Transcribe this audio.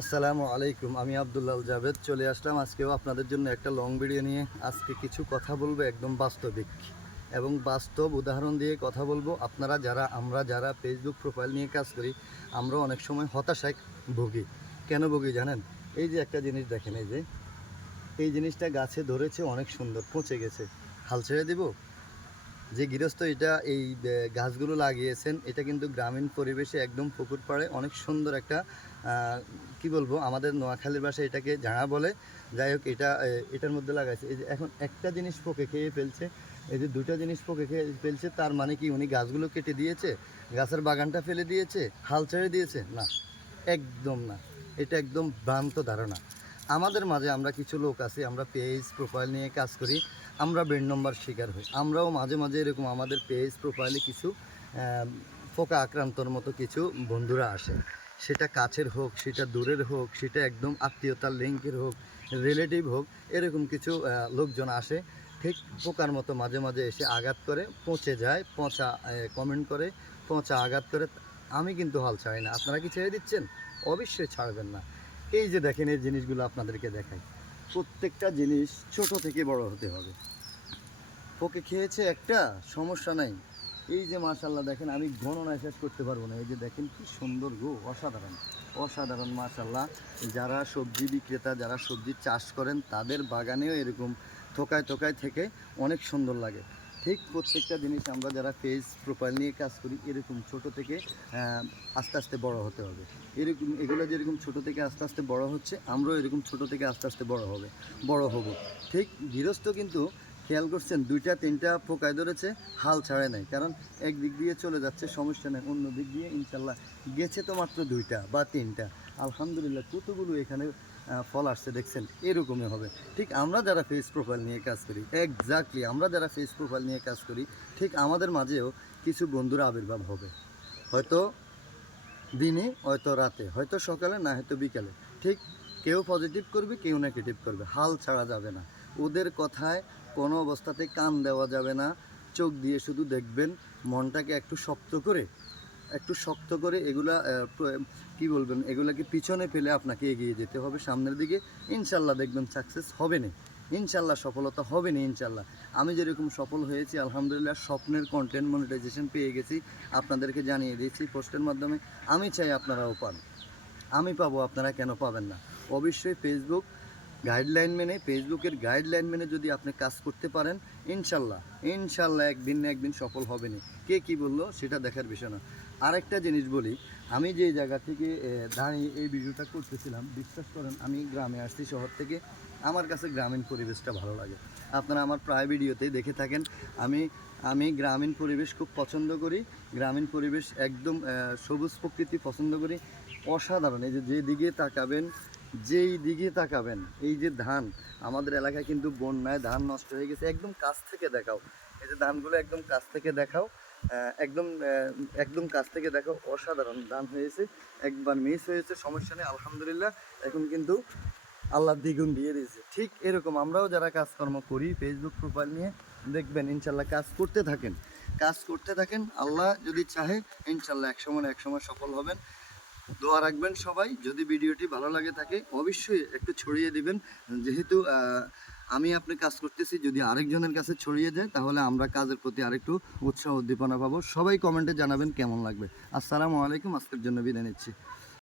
আসসালামু আলাইকুম। আমি আব্দুল্লাহ জাভেদ চলে আসলাম আজকেও আপনাদের জন্য একটা লং ভিডিও নিয়ে। আজকে কিছু কথা বলবো একদম বাস্তবিক এবং বাস্তব উদাহরণ দিয়ে কথা বলবো। আমরা যারা ফেসবুক প্রোফাইল নিয়ে কাজ করি, আমরা অনেক সময় হতাশায় ভুগি। কেন ভুগি জানেন? এই যে একটা জিনিস দেখেন, এই জিনিসটা গাছে ধরেছে, অনেক সুন্দর, পচে গেছে, হাল ছেড়ে দিব? যে গৃহস্থ এই গাছগুলো লাগিয়েছেন, এটা কিন্তু গ্রামীণ পরিবেশে একদম পুকুর পাড়ে অনেক সুন্দর একটা কি বলবো, আমাদের নোয়াখালীর ভাষায় এটাকে ঝাড়া বলে। যাই হোক, এটার মধ্যে লাগাইছে। এই যে এখন একটা জিনিস পোকে খেয়ে ফেলছে, এই যে দুটো জিনিস পোকে খেয়ে ফেলছে, তার মানে কি উনি গাছগুলো কেটে দিয়েছে, গাছের বাগানটা ফেলে দিয়েছে, হাল ছেড়ে দিয়েছে? না, একদম না। এটা একদম ভ্রান্ত ধারণা। আমাদের মাঝে আমরা কিছু লোক আছি, আমরা পেজ প্রোফাইল নিয়ে কাজ করি, আমরা ব্রেন নম্বর শিকার হই। আমরাও মাঝে মাঝে এরকম আমাদের পেজ প্রোফাইলে কিছু পোকা আক্রান্তর মতো কিছু বন্ধুরা আসে। সেটা কাছের হোক, সেটা দূরের হোক, সেটা একদম আত্মীয়তার লিঙ্কের হোক, রিলেটিভ হোক, এরকম কিছু লোকজন আসে। ঠিক পোকার মতো মাঝে মাঝে এসে আঘাত করে, পচে যায়, পচা কমেন্ট করে, পচা আঘাত করে। আমি কিন্তু হাল ছাড়ি না। আপনারা কি ছেড়ে দিচ্ছেন? অবশ্যই ছাড়বেন না। এই যে দেখেন, এই জিনিসগুলো আপনাদেরকে দেখাই। প্রত্যেকটা জিনিস ছোট থেকে বড় হতে হবে। পোকে খেয়েছে একটা, সমস্যা নাই। এই যে মাশাল্লাহ দেখেন, আমি গণনায় শেষ করতে পারবো না। এই যে দেখেন কি সুন্দর গো, অসাধারণ অসাধারণ মাশাল্লাহ। যারা সবজি বিক্রেতা, যারা সবজি চাষ করেন, তাদের বাগানেও এরকম থোকায় থোকায় থেকে অনেক সুন্দর লাগে। ঠিক প্রত্যেকটা জিনিস আমরা যারা পেজ প্রোফাইল নিয়ে কাজ করি, এরকম ছোট থেকে আস্তে আস্তে বড় হতে হবে। এগুলো যেরকম ছোট থেকে আস্তে আস্তে বড় হচ্ছে, আমরাও এরকম ছোট থেকে আস্তে আস্তে বড় হব। ঠিক গৃহস্থ কিন্তু খেয়াল করছেন, দুইটা তিনটা পোকায় ধরেছে, হাল ছাড়ে নাই। কারণ এক দিক দিয়ে চলে যাচ্ছে, সমস্যা নেই, অন্য দিক দিয়ে ইনশাল্লাহ গেছে তো মাত্র দুইটা বা তিনটা। আলহামদুলিল্লাহ কতগুলো এখানে ফল আসছে দেখছেন। এরকমই হবে। ঠিক আমরা যারা ফেস প্রোফাইল নিয়ে কাজ করি, এক্স্যাক্টলি আমরা যারা ফেস প্রোফাইল নিয়ে কাজ করি, ঠিক আমাদের মাঝেও কিছু বন্ধুরা আবির্ভাব হবে। হয়তো দিনে, হয়তো রাতে, হয়তো সকালে, না হয়তো বিকালে। ঠিক কেউ পজিটিভ করবে, কেউ নেগেটিভ করবে। হাল ছাড়া যাবে না। ওদের কথায় কোনো অবস্থাতেই কান দেওয়া যাবে না। চোখ দিয়ে শুধু দেখবেন, মনটাকে একটু শক্ত করে এগুলা কি বলবেন, এগুলাকে পিছনে ফেলে আপনাকে এগিয়ে যেতে হবে সামনের দিকে। ইনশাল্লাহ দেখবেন সাকসেস হবে না, ইনশাল্লাহ সফলতা হবে না। ইনশাল্লাহ আমি যেরকম সফল হয়েছি আলহামদুলিল্লাহ, স্বপ্নের কন্টেন্ট মনিটাইজেশন পেয়ে গেছি, আপনাদেরকে জানিয়ে দিয়েছি পোস্টের মাধ্যমে। আমি চাই আপনারাও পান, আমি পাবো, আপনারা কেন পাবেন না? অবশ্যই ফেসবুকের গাইডলাইন মেনে যদি আপনি কাজ করতে পারেন, ইনশাল্লাহ ইনশাল্লাহ একদিন না একদিন সফল হবেনই। কে কী বললো সেটা দেখার বিষয় না। আরেকটা জিনিস বলি, আমি যে জায়গা থেকে দাঁড়িয়ে এই ভিডিওটা করতেছিলাম, বিশ্বাস করেন আমি গ্রামে আসছি শহর থেকে। আমার কাছে গ্রামীণ পরিবেশটা ভালো লাগে। আপনারা আমার প্রায় ভিডিওতেই দেখে থাকেন, আমি গ্রামীণ পরিবেশ খুব পছন্দ করি। গ্রামীণ পরিবেশ একদম সবুজ প্রকৃতি পছন্দ করি। অসাধারণ। এই যে যেই দিকে তাকাবেন, এই যে ধান, আমাদের এলাকায় কিন্তু বন্যায় ধান নষ্ট হয়ে গেছে। একদম কাছ থেকে দেখাও, এই যে ধানগুলো একদম কাছ থেকে দেখাও, একদম কাছ থেকে দেখাও। অসাধারণ ধান হয়েছে, একবার মিস হয়েছে, সমস্যা নেই, আলহামদুলিল্লাহ। এখন কিন্তু আল্লাহ দ্বিগুণ দিয়ে দিয়েছে। ঠিক এরকম আমরাও যারা কাজকর্ম করি ফেসবুক প্রোফাইল নিয়ে, দেখবেন ইনশাল্লাহ কাজ করতে থাকেন। আল্লাহ যদি চাহে ইনশাল্লাহ একসময় না একসময় সফল হবেন। দোয়া রাখবেন সবাই। যদি ভিডিওটি ভালো লাগে থাকে, অবশ্যই একটু ছড়িয়ে দিবেন। যেহেতু আমি আপনি কাজ করতেছি, যদি আরেকজনের কাছে ছড়িয়ে যায়, তাহলে আমরা কাজের প্রতি আরেকটু উৎসাহ উদ্দীপনা পাবো। সবাই কমেন্টে জানাবেন কেমন লাগবে। আসসালামু আলাইকুম। আজকের জন্য বিদায় নিচ্ছি।